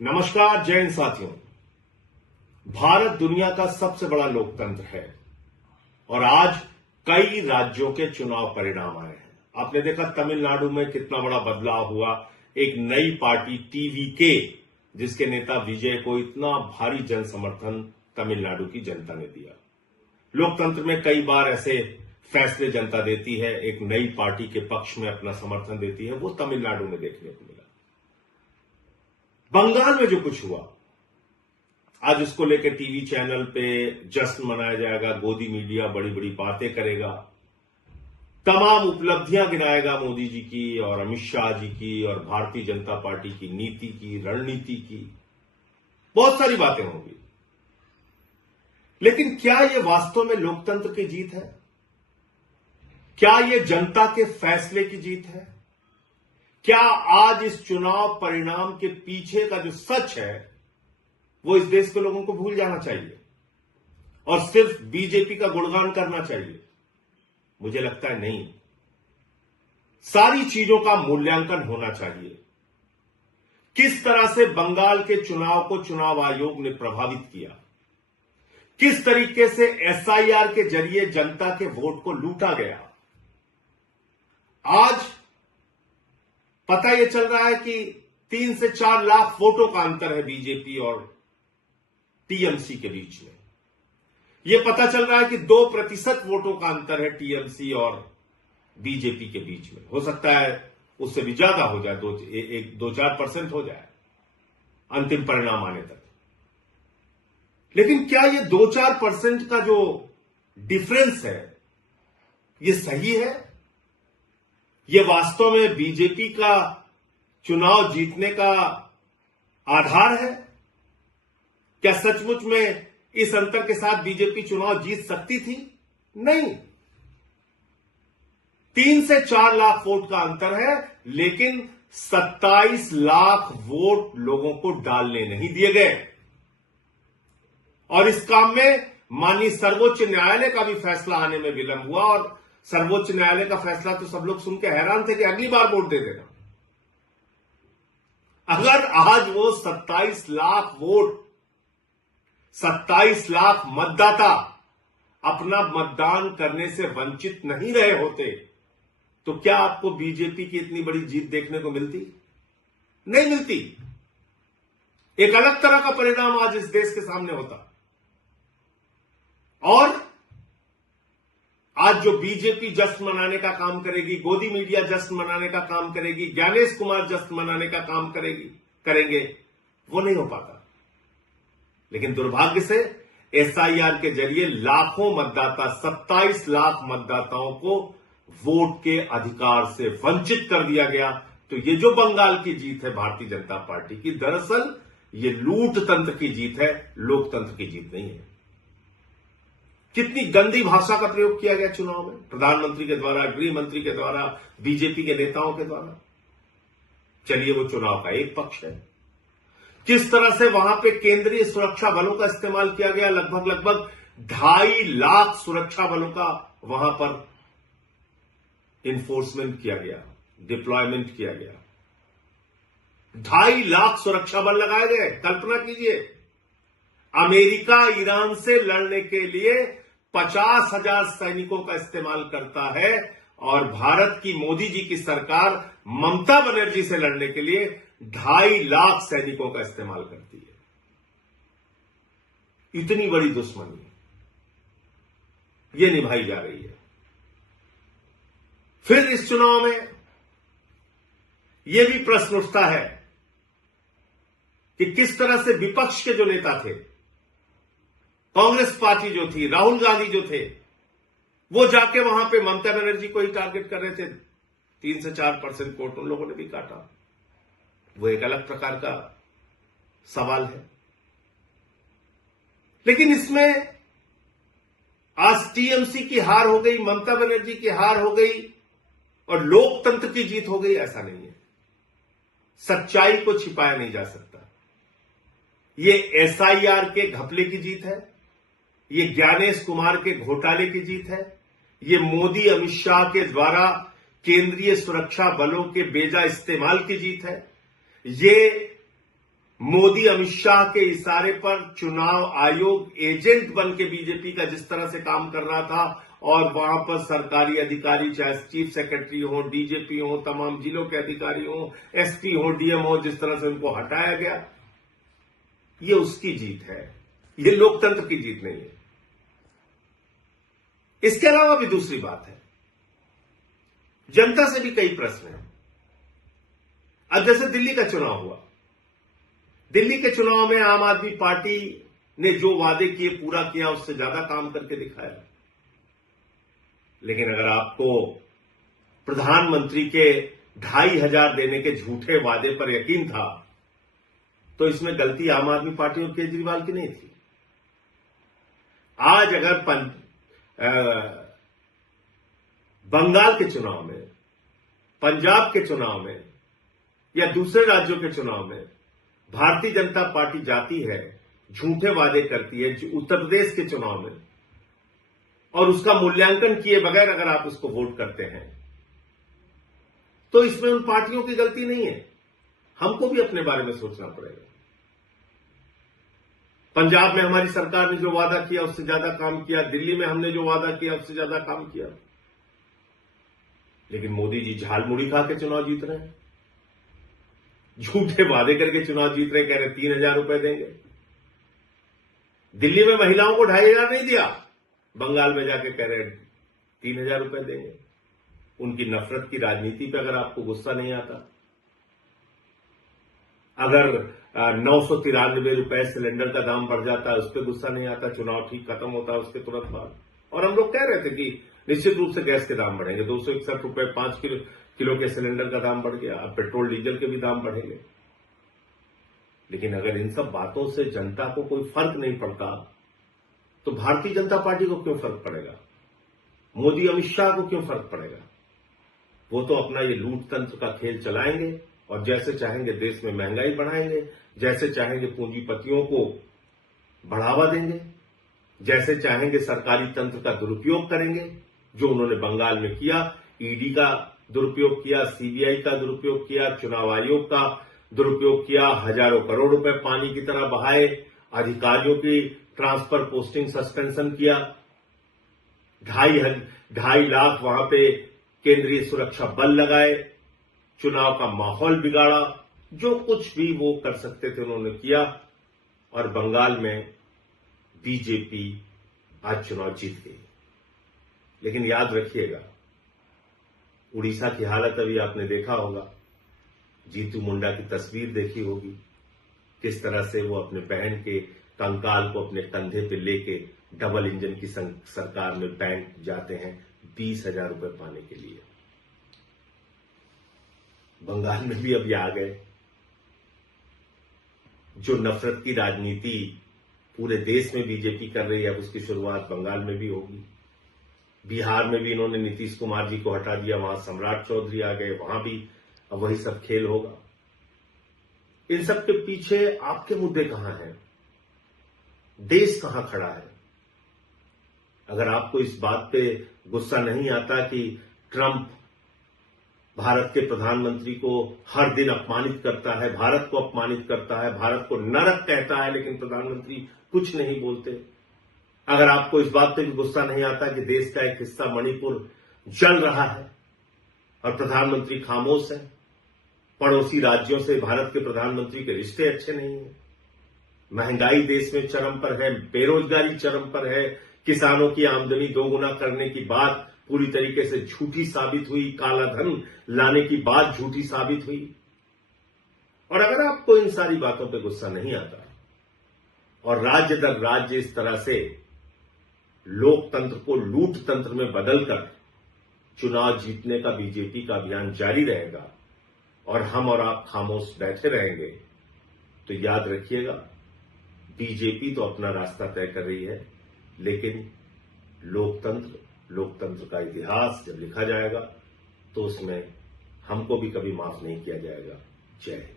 नमस्कार जय हिंद साथियों। भारत दुनिया का सबसे बड़ा लोकतंत्र है और आज कई राज्यों के चुनाव परिणाम आए हैं। आपने देखा तमिलनाडु में कितना बड़ा बदलाव हुआ। एक नई पार्टी टीवीके, जिसके नेता विजय को इतना भारी जन समर्थन तमिलनाडु की जनता ने दिया। लोकतंत्र में कई बार ऐसे फैसले जनता देती है, एक नई पार्टी के पक्ष में अपना समर्थन देती है। वो तमिलनाडु में देखने को मिला। बंगाल में जो कुछ हुआ, आज उसको लेकर टीवी चैनल पे जश्न मनाया जाएगा। गोदी मीडिया बड़ी बड़ी बातें करेगा, तमाम उपलब्धियां गिनाएगा मोदी जी की और अमित शाह जी की और भारतीय जनता पार्टी की नीति की, रणनीति की, बहुत सारी बातें होंगी। लेकिन क्या यह वास्तव में लोकतंत्र की जीत है? क्या यह जनता के फैसले की जीत है? क्या आज इस चुनाव परिणाम के पीछे का जो सच है वो इस देश के लोगों को भूल जाना चाहिए और सिर्फ बीजेपी का गुणगान करना चाहिए? मुझे लगता है नहीं। सारी चीजों का मूल्यांकन होना चाहिए। किस तरह से बंगाल के चुनाव को चुनाव आयोग ने प्रभावित किया, किस तरीके से एसआईआर के जरिए जनता के वोट को लूटा गया। आज पता यह चल रहा है कि 3 से 4 लाख वोटों का अंतर है बीजेपी और टीएमसी के बीच में। यह पता चल रहा है कि 2% वोटों का अंतर है टीएमसी और बीजेपी के बीच में। हो सकता है उससे भी ज्यादा हो जाए, 2-4% हो जाए अंतिम परिणाम आने तक। लेकिन क्या यह 2-4% का जो डिफरेंस है यह सही है? यह वास्तव में बीजेपी का चुनाव जीतने का आधार है? क्या सचमुच में इस अंतर के साथ बीजेपी चुनाव जीत सकती थी? नहीं। 3 से 4 लाख वोट का अंतर है, लेकिन 27 लाख वोट लोगों को डालने नहीं दिए गए। और इस काम में माननीय सर्वोच्च न्यायालय का भी फैसला आने में विलंब हुआ और सर्वोच्च न्यायालय का फैसला तो सब लोग सुन के हैरान थे कि अगली बार वोट दे देना। अगर आज वो 27 लाख वोट, 27 लाख मतदाता अपना मतदान करने से वंचित नहीं रहे होते, तो क्या आपको बीजेपी की इतनी बड़ी जीत देखने को मिलती? नहीं मिलती। एक अलग तरह का परिणाम आज इस देश के सामने होता। और आज जो बीजेपी जश्न मनाने का काम करेगी, गोदी मीडिया जश्न मनाने का काम करेगी, ज्ञानेश कुमार जश्न मनाने का काम करेंगे, वो नहीं हो पाता। लेकिन दुर्भाग्य से एसआईआर के जरिए लाखों मतदाता, 27 लाख मतदाताओं को वोट के अधिकार से वंचित कर दिया गया। तो ये जो बंगाल की जीत है भारतीय जनता पार्टी की, दरअसल ये लूट तंत्र की जीत है, लोकतंत्र की जीत नहीं है। कितनी गंदी भाषा का प्रयोग किया गया चुनाव में, प्रधानमंत्री के द्वारा, गृह मंत्री के द्वारा, बीजेपी के नेताओं के द्वारा। चलिए वो चुनाव का एक पक्ष है। किस तरह से वहां पे केंद्रीय सुरक्षा बलों का इस्तेमाल किया गया, लगभग 2.5 लाख सुरक्षा बलों का वहां पर इन्फोर्समेंट किया गया, डिप्लॉयमेंट किया गया। 2.5 लाख सुरक्षा बल लगाए गए। कल्पना कीजिए, अमेरिका ईरान से लड़ने के लिए 50,000 सैनिकों का इस्तेमाल करता है और भारत की मोदी जी की सरकार ममता बनर्जी से लड़ने के लिए 2.5 लाख सैनिकों का इस्तेमाल करती है। इतनी बड़ी दुश्मनी ये निभाई जा रही है। फिर इस चुनाव में यह भी प्रश्न उठता है कि किस तरह से विपक्ष के जो नेता थे, कांग्रेस पार्टी जो थी, राहुल गांधी जो थे, वो जाके वहां पे ममता बनर्जी को ही टारगेट कर रहे थे। 3 से 4% वोट उन लोगों ने भी काटा। वो एक अलग प्रकार का सवाल है। लेकिन इसमें आज टीएमसी की हार हो गई, ममता बनर्जी की हार हो गई और लोकतंत्र की जीत हो गई, ऐसा नहीं है। सच्चाई को छिपाया नहीं जा सकता। ये एसआईआर के घपले की जीत है, ये ज्ञानेश कुमार के घोटाले की जीत है, ये मोदी अमित शाह के द्वारा केंद्रीय सुरक्षा बलों के बेजा इस्तेमाल की जीत है, ये मोदी अमित शाह के इशारे पर चुनाव आयोग एजेंट बन के बीजेपी का जिस तरह से काम कर रहा था और वहां पर सरकारी अधिकारी चाहे चीफ सेक्रेटरी हो, डीजीपी हो, तमाम जिलों के अधिकारी हो, एसपी हो, डीएम हो, जिस तरह से उनको हटाया गया, ये उसकी जीत है, ये लोकतंत्र की जीत नहीं है। इसके अलावा भी दूसरी बात है, जनता से भी कई प्रश्न हैं। अब जैसे दिल्ली का चुनाव हुआ, दिल्ली के चुनाव में आम आदमी पार्टी ने जो वादे किए पूरा किया, उससे ज्यादा काम करके दिखाया। लेकिन अगर आपको प्रधानमंत्री के 2,500 देने के झूठे वादे पर यकीन था, तो इसमें गलती आम आदमी पार्टी और केजरीवाल की नहीं थी। आज अगर बंगाल के चुनाव में, पंजाब के चुनाव में या दूसरे राज्यों के चुनाव में भारतीय जनता पार्टी जाती है, झूठे वादे करती है, उत्तर प्रदेश के चुनाव में, और उसका मूल्यांकन किए बगैर अगर आप उसको वोट करते हैं, तो इसमें उन पार्टियों की गलती नहीं है। हमको भी अपने बारे में सोचना पड़ेगा। पंजाब में हमारी सरकार ने जो वादा किया उससे ज्यादा काम किया, दिल्ली में हमने जो वादा किया उससे ज्यादा काम किया, लेकिन मोदी जी झाल मुड़ी खा के चुनाव जीत रहे हैं, झूठे वादे करके चुनाव जीत रहे, कह रहे 3,000 रुपए देंगे। दिल्ली में महिलाओं को 2,500 नहीं दिया, बंगाल में जाके कह रहे 3,000 रुपए देंगे। उनकी नफरत की राजनीति पे अगर आपको गुस्सा नहीं आता, अगर 993 रुपए सिलेंडर का दाम बढ़ जाता है उस पर गुस्सा नहीं आता, चुनाव ठीक खत्म होता है उसके तुरंत बाद, और हम लोग कह रहे थे कि निश्चित रूप से गैस के दाम बढ़ेंगे, 261 रुपए 5 किलो के सिलेंडर का दाम बढ़ गया, अब पेट्रोल डीजल के भी दाम बढ़ेंगे। लेकिन अगर इन सब बातों से जनता को कोई फर्क नहीं पड़ता, तो भारतीय जनता पार्टी को क्यों फर्क पड़ेगा? मोदी अमित शाह को क्यों फर्क पड़ेगा? वो तो अपना ये लूट तंत्र का खेल चलाएंगे और जैसे चाहेंगे देश में महंगाई बढ़ाएंगे, जैसे चाहेंगे पूंजीपतियों को बढ़ावा देंगे, जैसे चाहेंगे सरकारी तंत्र का दुरुपयोग करेंगे, जो उन्होंने बंगाल में किया। ईडी का दुरुपयोग किया, सीबीआई का दुरुपयोग किया, चुनाव आयोग का दुरुपयोग किया, हजारों करोड़ रुपए पानी की तरह बहाए, अधिकारियों की ट्रांसफर पोस्टिंग सस्पेंशन किया, 2.5 लाख वहां पे केंद्रीय सुरक्षा बल लगाए, चुनाव का माहौल बिगाड़ा, जो कुछ भी वो कर सकते थे उन्होंने किया, और बंगाल में बीजेपी आज चुनाव जीत गई। लेकिन याद रखिएगा, उड़ीसा की हालत अभी आपने देखा होगा, जीतू मुंडा की तस्वीर देखी होगी, किस तरह से वो अपने बहन के कंकाल को अपने कंधे पे लेके डबल इंजन की सरकार में बैंक जाते हैं 20,000 रुपए पाने के लिए। बंगाल में भी अभी आ गए। जो नफरत की राजनीति पूरे देश में बीजेपी कर रही है, अब उसकी शुरुआत बंगाल में भी होगी। बिहार में भी इन्होंने नीतीश कुमार जी को हटा दिया, वहां सम्राट चौधरी आ गए, वहां भी अब वही सब खेल होगा। इन सब के पीछे आपके मुद्दे कहां हैं? देश कहां खड़ा है? अगर आपको इस बात पे गुस्सा नहीं आता कि ट्रंप भारत के प्रधानमंत्री को हर दिन अपमानित करता है, भारत को अपमानित करता है, भारत को नरक कहता है, लेकिन प्रधानमंत्री कुछ नहीं बोलते, अगर आपको इस बात पे भी गुस्सा नहीं आता कि देश का एक हिस्सा मणिपुर जल रहा है और प्रधानमंत्री खामोश है, पड़ोसी राज्यों से भारत के प्रधानमंत्री के रिश्ते अच्छे नहीं है, महंगाई देश में चरम पर है, बेरोजगारी चरम पर है, किसानों की आमदनी दोगुना करने की बात पूरी तरीके से झूठी साबित हुई, काला धन लाने की बात झूठी साबित हुई, और अगर आपको इन सारी बातों पे गुस्सा नहीं आता और राज्य दर राज्य इस तरह से लोकतंत्र को लूट तंत्र में बदलकर चुनाव जीतने का बीजेपी का अभियान जारी रहेगा और हम और आप खामोश बैठे रहेंगे, तो याद रखिएगा, बीजेपी तो अपना रास्ता तय कर रही है, लेकिन लोकतंत्र का इतिहास जब लिखा जाएगा तो उसमें हमको भी कभी माफ नहीं किया जाएगा। जय हिंद।